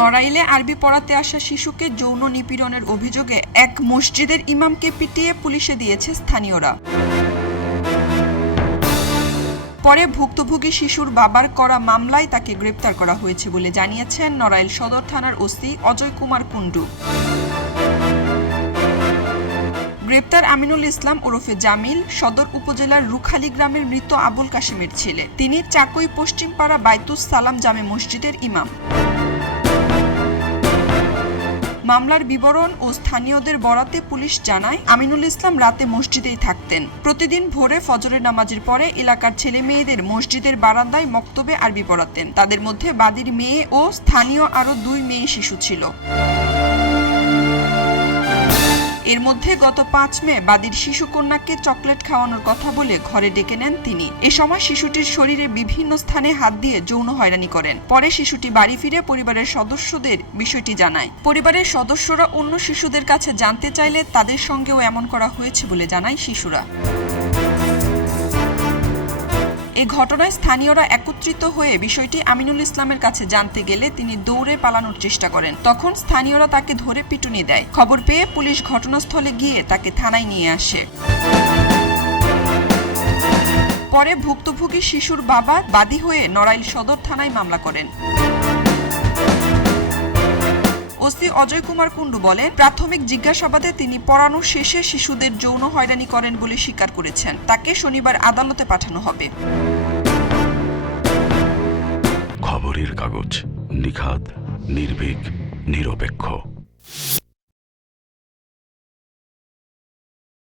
নড়াইলে আরবি পড়াতে আসা শিশুকে যৌন নিপীড়নের অভিযোগে এক মসজিদের ইমামকে পিটিয়ে পুলিশে দিয়েছে স্থানীয়রা। পরে ভুক্তভোগী শিশুর বাবার করা মামলায় তাকে গ্রেপ্তার করা হয়েছে বলে জানিয়েছেন নড়াইল সদর থানার ওসি অজয় কুমার কুণ্ডু। গ্রেপ্তার আমিনুল ইসলাম ওরফে জামিল সদর উপজেলার রুখালী গ্রামের মৃত আবুল কাশেমের ছেলে। তিনি চাকই পশ্চিমপাড়া বাইতুস সালাম জামে মসজিদের ইমাম। মামলার বিবরণ ও স্থানীয়দের বরাতে পুলিশ জানায়, আমিনুল ইসলাম রাতে মসজিদেই থাকতেন। প্রতিদিন ভোরে ফজরের নামাজের পরে এলাকার ছেলে মেয়েদের মসজিদের বারান্দায় মক্তবে আরবি পড়াতেন। তাদের মধ্যে বাদীর মেয়ে ও স্থানীয় আরও 2 মেয়ে শিশু ছিল। এর মধ্যে গত 5 মে বাদীর শিশু কন্যাকে চকলেট খাওয়ানোর কথা বলে ঘরে ডেকে নেন তিনি। এ সময় শিশুটির শরীরে বিভিন্ন স্থানে হাত দিয়ে যৌন হয়রানি করেন। পরে শিশুটি বাড়ি ফিরে পরিবারের সদস্যদের বিষয়টি জানায়। পরিবারের সদস্যরা অন্য শিশুদের কাছে জানতে চাইলে তাদের সঙ্গেও এমন করা হয়েছে বলে জানায় শিশুরা। এই ঘটনায় স্থানীয়রা একত্রিত হয়ে বিষয়টি আমিনুল ইসলামের কাছে জানতে গেলে তিনি দৌড়ে পালানোর চেষ্টা করেন। তখন স্থানীয়রা তাকে ধরে পিটুনি দেয়। খবর পেয়ে পুলিশ ঘটনাস্থলে গিয়ে তাকে থানায় নিয়ে আসে। পরে ভুক্তভোগী শিশুর বাবা বাদী হয়ে নড়াইল সদর থানায় মামলা করেন। ওসি অজয় কুমার কুণ্ডু বলেন, প্রাথমিক জিজ্ঞাসাবাদে তিনি পড়ানো শেষে শিশুদের যৌন হয়রানি করেন বলে স্বীকার করেছেন। তাকে শনিবার আদালতে পাঠানো হবে। খবরের কাগজ, নিখাদ, নির্ভীক, নিরপেক্ষ।